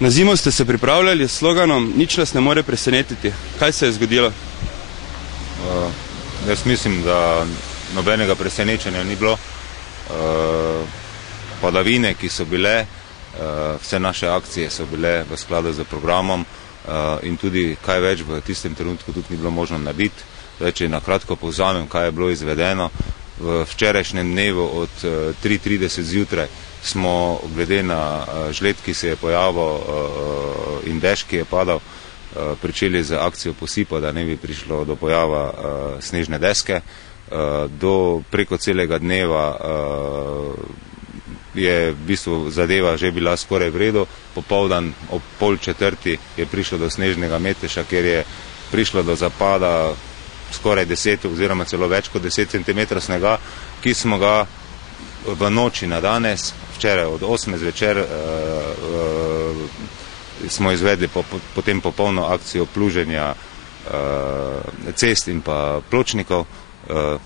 Na zimo ste se pripravljali s sloganom Nič nas ne more presenetiti. Kaj se je zgodilo? Jaz mislim, da nobenega presenečenja ni bilo. Padavine, ki so bile, vse naše akcije so bile v skladu z programom in tudi kaj več v tistem trenutku tudi ni bilo možno narediti. Zdaj, če na kratko povzamem, kaj je bilo izvedeno. V včerajšnjem dnevu od 3:30 zjutraj smo glede na žled, ki se je pojavil in dež, ki je padal, pričeli z akcijo posipa, da ne bi prišlo do pojava snežne deske. Do preko celega dneva je v bistvu zadeva že bila skoraj v redu. Popoldan ob 3:30 je prišlo do snežnega meteža, kjer je prišlo do zapada skoraj 10 oziroma celo več kot 10 cm snega, ki smo ga v noči na danes, včeraj od 8 zvečer, smo izvedli potem popolno akcijo pluženja cest in pa pločnikov.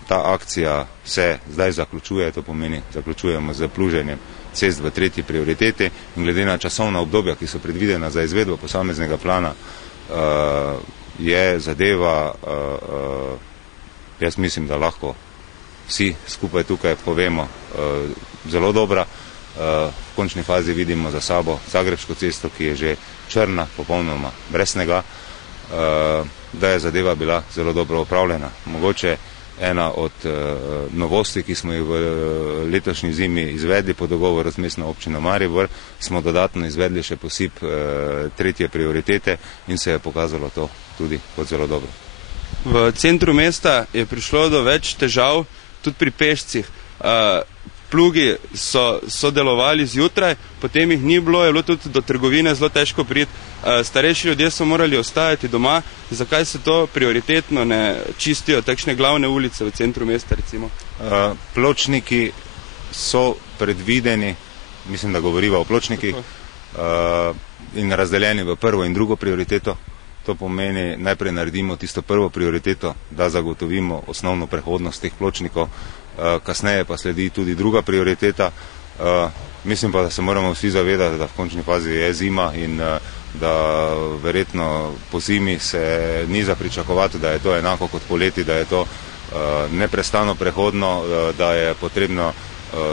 Ta akcija se zdaj zaključuje, to pomeni, zaključujemo z pluženjem cest v 3. prioriteti in glede na časovna obdobja, ki so predvidena za izvedbo posameznega plana, je zadeva, jaz mislim, da lahko vsi skupaj tukaj povemo, zelo dobra. V končni fazi vidimo za sabo Zagrebško cesto, ki je že črna, popolnoma brez snega, da je zadeva bila zelo dobro opravljena. Mogoče ena od novosti, ki smo jih v letošnji zimi izvedli po dogovoru z mestno občino Maribor, smo dodatno izvedli še posip 3. prioritete in se je pokazalo to tudi kot zelo dobro. V centru mesta je prišlo do več težav, tudi pri pešcih. Plugi so delovali zjutraj, potem jih ni bilo, je bilo tudi do trgovine zelo težko priti. Starejši ljudje so morali ostajati doma. Zakaj se to prioritetno ne čistijo takšne glavne ulice v centru mesta, recimo? Pločniki so predvideni, mislim, da govoriva o pločnikih, in razdeljeni v prvo in drugo prioriteto. To pomeni, najprej naredimo tisto prvo prioriteto, da zagotovimo osnovno prehodnost teh pločnikov, kasneje pa sledi tudi druga prioriteta. Mislim pa, da se moramo vsi zavedati, da v končni fazi je zima in da verjetno po zimi se ni za pričakovati, da je to enako kot poleti, da je to neprestano prehodno, da je potrebno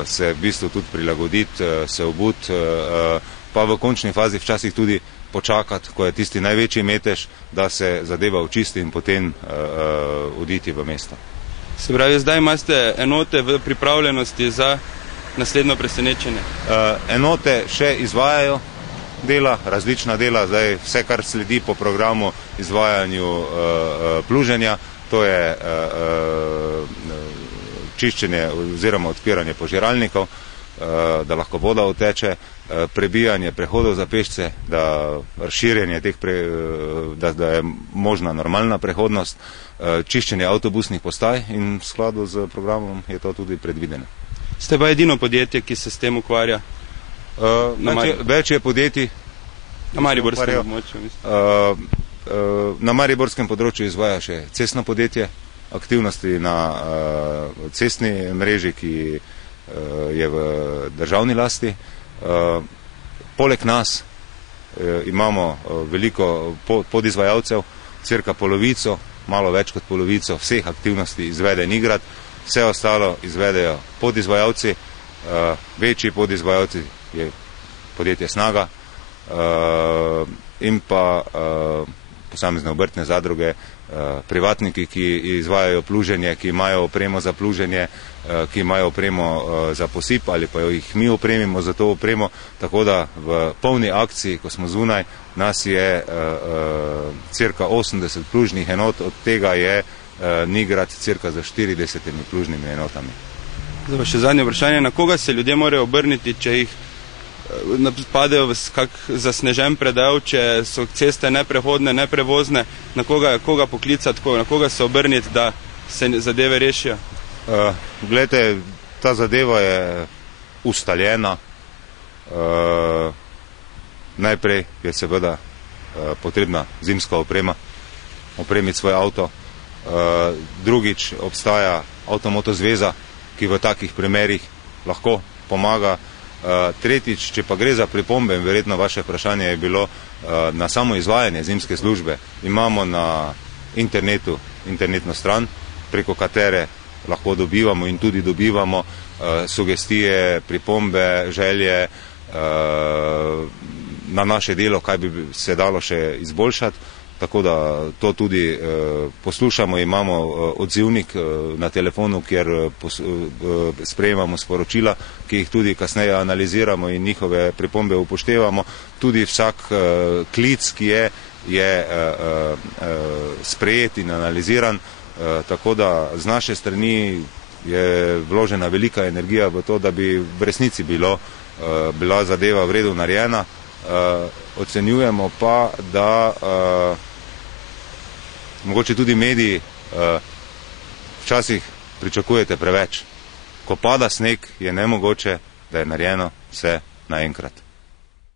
se v bistvu tudi prilagoditi, se obuti, pa v končni fazi včasih tudi počakati, ko je tisti največji metež, da se zadeva očisti in potem oditi v mesto. Se pravi, zdaj imate enote v pripravljenosti za naslednjo presenečenje? Enote še izvajajo dela, različna dela, zdaj vse, kar sledi po programu izvajanju pluženja, to je čiščenje oziroma odpiranje požiralnikov, da lahko voda uteče, prebijanje prehodov za pešce, da razširjanje teh, da je možna normalna prehodnost, čiščenje avtobusnih postaj in v skladu z programom je to tudi predvideno. Ste pa edino podjetje, ki se s tem ukvarja? Več je podjetij. Na mariborskem območju, mislim. Na mariborskem področju izvaja še cestno podjetje, aktivnosti na cestni mreži, ki je v državni lasti. Poleg nas imamo veliko podizvajalcev, cirka polovico, malo več kot polovico vseh aktivnosti izvede Nigrad, vse ostalo izvedejo podizvajalci, večji podizvajalci je podjetje Snaga in pa posamezne obrtne zadruge, privatniki, ki izvajajo pluženje, ki imajo opremo za pluženje, ki imajo opremo za posip ali pa jih mi opremimo za to opremo, tako da v polni akciji, ko smo zunaj, nas je cirka 80 plužnih enot, od tega je Nigrad cirka za 40 plužnimi enotami. Zdaj pa še zadnje vprašanje, na koga se ljudje morajo obrniti, če jih padejo v kak zasnežen predel, če so ceste neprehodne, neprevozne, na koga poklicati, na koga se obrniti, da se zadeve rešijo? Glejte, ta zadeva je ustaljena. Najprej je seveda potrebna zimska oprema, opremiti svoj avto. Drugič obstaja Avtomoto zveza, ki v takih primerih lahko pomaga. Tretjič, če pa gre za pripombe, in verjetno vaše vprašanje je bilo na samo izvajanje zimske službe, imamo na internetu internetno stran, preko katere lahko dobivamo in tudi dobivamo sugestije, pripombe, želje na naše delo, kaj bi se dalo še izboljšati. Tako da to tudi poslušamo, imamo odzivnik na telefonu, kjer sprejemamo sporočila, ki jih tudi kasneje analiziramo in njihove pripombe upoštevamo. Tudi vsak klic, ki je sprejet in analiziran, tako da z naše strani je vložena velika energija v to, da bi v resnici bila zadeva v redu narejena. Ocenjujemo pa, da mogoče tudi mediji včasih pričakujete preveč. Ko pada sneg, je nemogoče, da je narejeno vse naenkrat.